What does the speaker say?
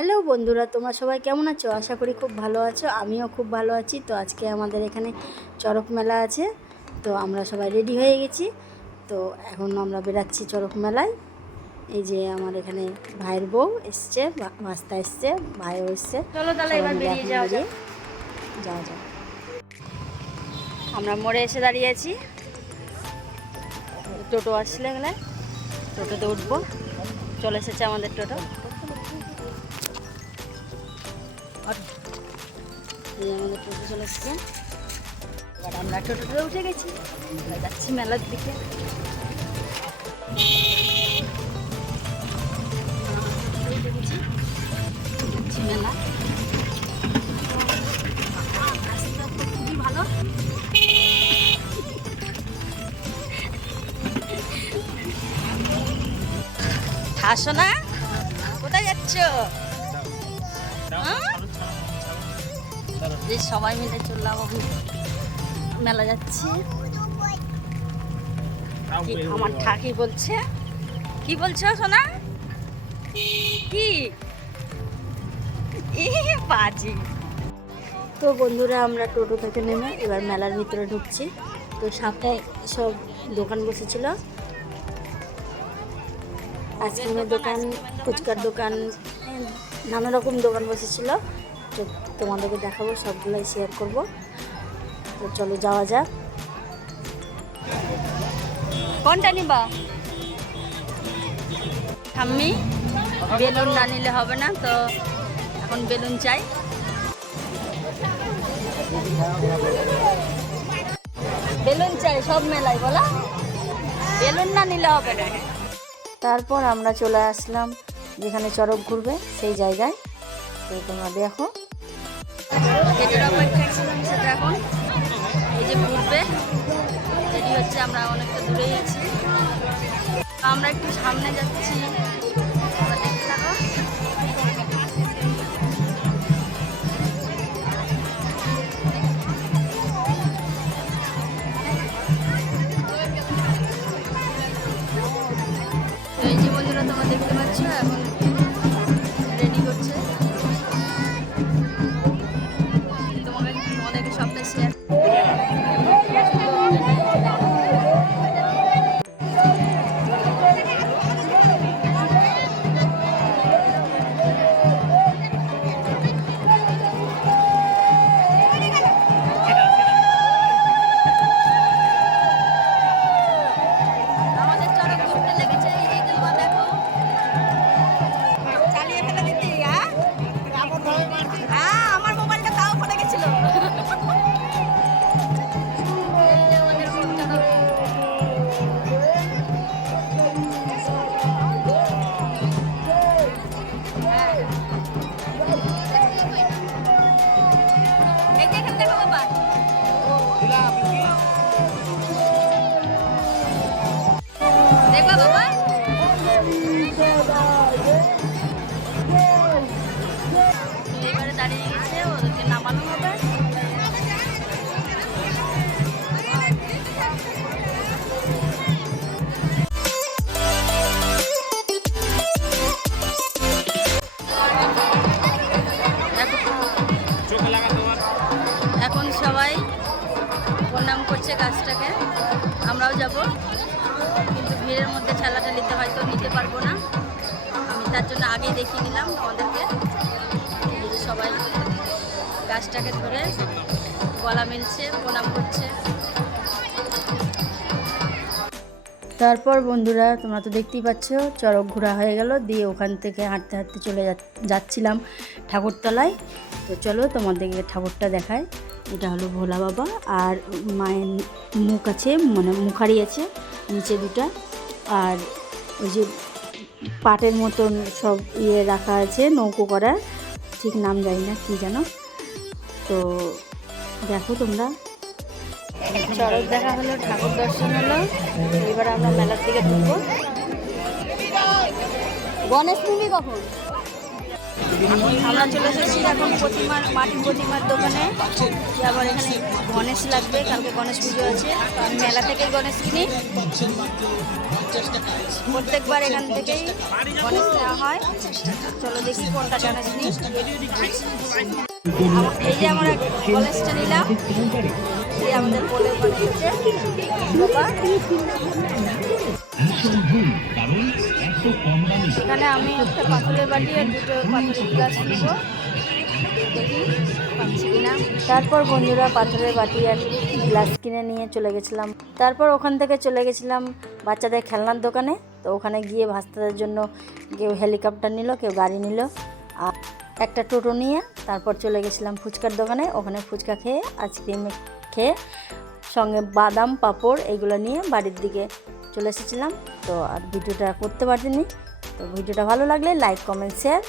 Hello বন্ধুরা, তোমরা সবাই কেমন আছো? আশা করি খুব ভালো আছো। আমিও খুব ভালো আছি। তো আজকে আমাদের এখানে চড়ক মেলা আছে, তো আমরা সবাই রেডি হয়ে গেছি। তো এখন আমরা বেরাচ্ছি চড়ক মেলায়। এই যে আমার এখানে ভাইয়ের বউ এসছে, ভাস্তা এসছে, ভাইও এসছে। চলো তাহলে এবার বেরিয়ে যাওয়া যাক। যাওয়া যাক। আমরা মোড়ে এসে দাঁড়িয়ে আছি। টোটো আসলে গেলে টোটোতে উঠবো। চলে এসেছে আমাদের টোটো। এই আমাদের টোটো চলে এসছে। এবার আমরা টোটোতে উঠে গেছি, যাচ্ছি মেলার দিকে। মেলা রাস্তা তো খুবই ভালো। হাসো না, কোথায় যাচ্ছ? যে সবাই মিলে চললাম, মেলা যাচ্ছি। আমার ঠাকি বলছে, কি বলছো সোনা? কি বাজি। তো বন্ধুরা, আমরা টোটো থেকে নেমে এবার মেলার ভিতরে ঢুকছি। তো সামনে সব দোকান বসেছিল, আইসক্রিমের দোকান, ফুচকার দোকান, নানা রকম দোকান বসেছিল। তো তোমাদেরকে দেখাবো, সবগুলাই শেয়ার করব। তো চলো যাওয়া যাক। কোনটা নিবা ঠাম্মি? বেলুন না নিলে হবে না, তো এখন বেলুন চাই। বেলুন চাই সব মেলায়, বলা বেলুন না নিলে হবে না। তারপর আমরা চলে আসলাম যেখানে চড়ক ঘুরবে সেই জায়গায়। তো তোমরা দেখো, যেটার অপেক্ষা ছিলাম সেটা এখন এই যে ঘুরবে রেডি হচ্ছে। আমরা অনেকটা দূরেই আছি, আমরা একটু সামনে যাচ্ছি। দেখতে থাকো। এই যে বন্ধুরা, তোমরা দেখতে পাচ্ছ এখন রেডি করছে। তোমাদেরকে সবটা শেয়ার। দেখবা বাবা, এবারে দাঁড়িয়ে গেছে, ওদেরকে নামানো হবে। এখন সবাই প্রণাম করছে গাছটাকে, আমরাও যাব, কিন্তু ভিড়ের মধ্যে ঠেলাঠেলিতে হয়তো নিতে পারবো না। আমি তার জন্য আগেই দেখিয়ে নিলাম আমাদেরকে। সবাই গাছটাকে ধরে গলা মিলছে, প্রণাম করছে। তারপর বন্ধুরা, তোমরা তো দেখতেই পাচ্ছ চড়ক ঘোরা হয়ে গেল, দিয়ে ওখান থেকে হাঁটতে হাঁটতে চলে যাচ্ছিলাম ঠাকুরতলায়। তো চলো তোমাদেরকে ঠাকুরটা দেখায়। এটা হলো ভোলা বাবা, আর মায়ের মুখ আছে, মানে মুখারি আছে নিচে দুটা, আর ওই যে পাটের মতন সব ইয়ে রাখা আছে, নৌকো করা, ঠিক নাম জানি না কি যেন। তো দেখো তোমরা, চড়ক দেখা হলো, ঠাকুর দর্শন হলো। এবার আমরা মেলার দিকে ঢুকবো। গণেশ তুমি কখন? আমরা চলে এসেছি এখন মাটির প্রতিমার দোকানে। যে আবার এখানে গণেশ লাগবে, কালকে গণেশ পুজো আছে, তো আমি মেলা থেকেই গণেশ কিনি। প্রত্যেকবার এখান থেকেই গণেশ নেওয়া হয়। চলো দেখি কোনটা গণেশ নিই। এই যে আমরা গণেশটা নিলাম, এই আমাদের বলে গণেশ আছে বাবা। এখানে আমি একটা পাথরের বাটি আর দুটো পাথরের গ্লাস নেব, দেখি পাচ্ছি কিনা। তারপর বন্ধুরা পাথরের বাটি আর গ্লাস কিনে নিয়ে চলে গেছিলাম। তারপর ওখান থেকে চলে গেছিলাম বাচ্চাদের খেলনার দোকানে। তো ওখানে গিয়ে ভাস্তাদের জন্য কেউ হেলিকপ্টার নিল, কেউ গাড়ি নিল, আর একটা টোটো নিয়ে তারপর চলে গেছিলাম ফুচকার দোকানে। ওখানে ফুচকা খেয়ে, আইসক্রিম খেয়ে, সঙ্গে বাদাম পাঁপড় এইগুলো নিয়ে বাড়ির দিকে চলে এসেছিলাম। তো আর ভিডিওটা করতে পারিনি। তো ভিডিওটা ভালো লাগলে লাইক, কমেন্ট, শেয়ার